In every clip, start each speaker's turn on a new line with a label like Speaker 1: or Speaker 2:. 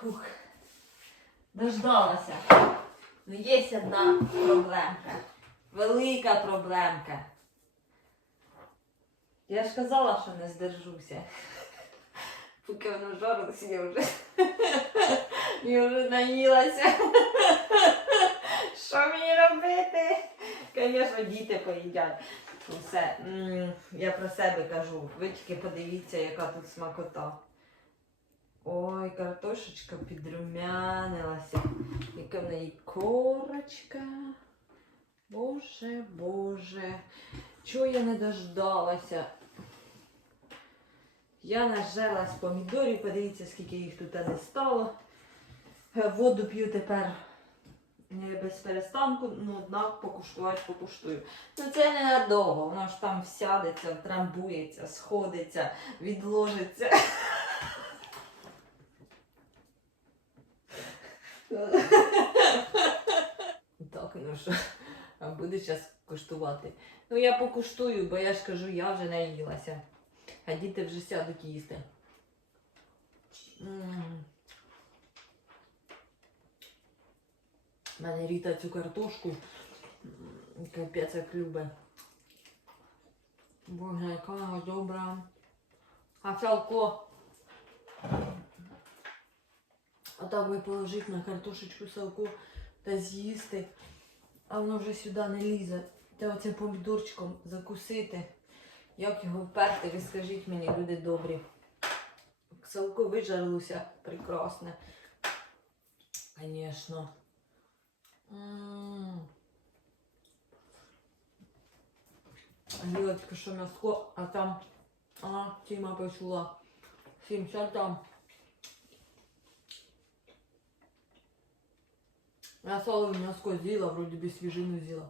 Speaker 1: Фух. Дождалася. Ну, є одна проблемка. Велика проблемка. Я ж казала, що не здержуся. Поки воно жарилося, я вже. Я вже наїлася. Що мені робити? Звісно, діти поїдять. Ну, Все, М, я про себе кажу. Ви тільки подивіться, яка тут смакота. Ой, картошечка підрумянилася. Яка в неї корочка. Боже, боже. Чого я не дождалася? Я нажелась помідорів, подивіться, скільки їх тут не стало. Е, Воду п'ю тепер без перестанку, ну однак покуштувати покуштую. Ну це не надовго, воно ж там всядеться, втрамбується, сходиться, відложиться. Так, ну що, буде час куштувати. Ну я покуштую, бо я ж кажу, я вже наїлася. А діти вже сядуть їсти. М. У мене Ріта цю картошку. Капець як любить. Боже, яка добра. А салко. Отак би положити на картошечку салко та з'їсти. А воно вже сюди не лізе. Та оцим помідорчиком закусити. Як його вперти, ви скажіть мені, люди добрі. Салко вижарилося прекрасне. Звісно. М. А що м'яско, а там а, Тіма почула. Сім що там. Я соло м'яско з'їла, вроді би свіжину з'їла.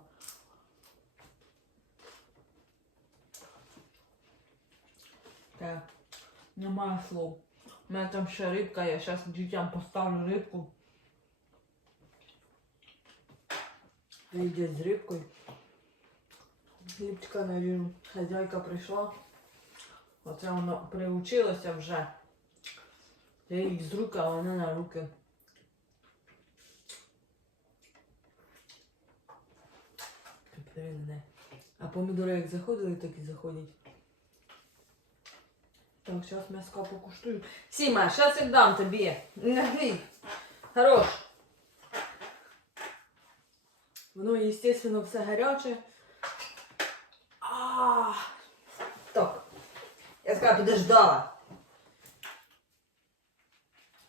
Speaker 1: Так, немає слов. У мене там ще рибка, я зараз дітям поставлю рибку. Їдять з рибкою. Хлібчика наріжу. Хазяйка прийшла. Оце воно приучилося вже. Я їх з рук, а вона на руки. А помідори як заходили, так і заходять. Так, зараз м'яска покуштую. Сіма, зараз я дам. Нагрій. Хорош. Воно, естественно, все гаряче. А, так. Я сказала, подождала.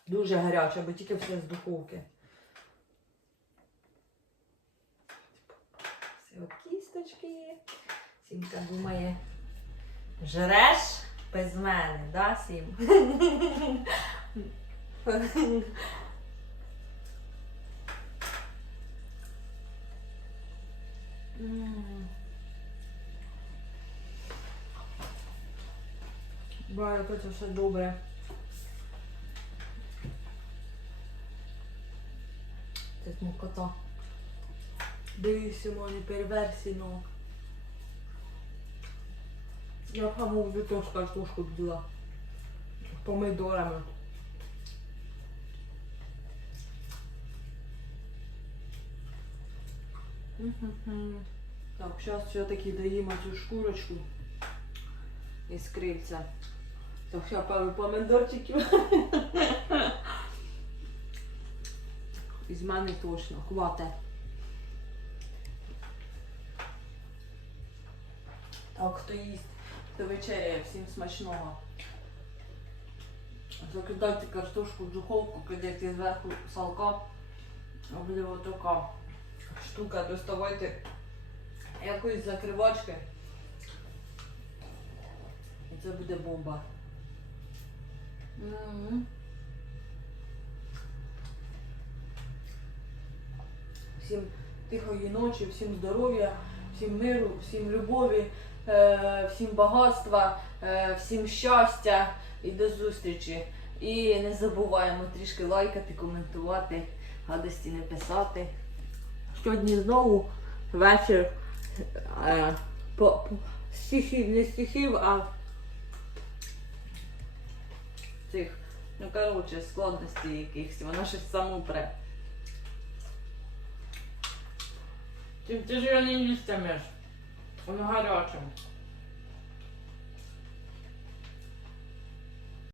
Speaker 1: Дуже гаряче, бо тільки все з духовки. Все от кісточки. Сімка думає, жреш без мене, да, Сім? Ба, яке це все добре. Це смокота. Дивіться, не перверсі, ну. Я вже теж картошку взяла. З помидорами. Так, зараз все-таки доїмо цю шкурочку із крильця. Так, ще пару помидорчиків. Із мене точно, хватить. Так, хто їсть, хто вечеряє, всім смачного. Закидайте картошку в духовку, кидайте зверху салка. А буде отака штука. Доставайте якоїсь закривачки. І це буде бомба. М. Всім тихої ночі, всім здоров'я, всім миру, всім любові, е, всім багатства, е, всім щастя і до зустрічі. І не забуваємо трішки лайкати, коментувати, гадості не писати. Сьогодні знову вечір е, по, по- стихів, не стихів, а цих, ну коротше, складностей якихось. Вона щось саму пре. Ти, ж його не їстимеш. Воно гаряче.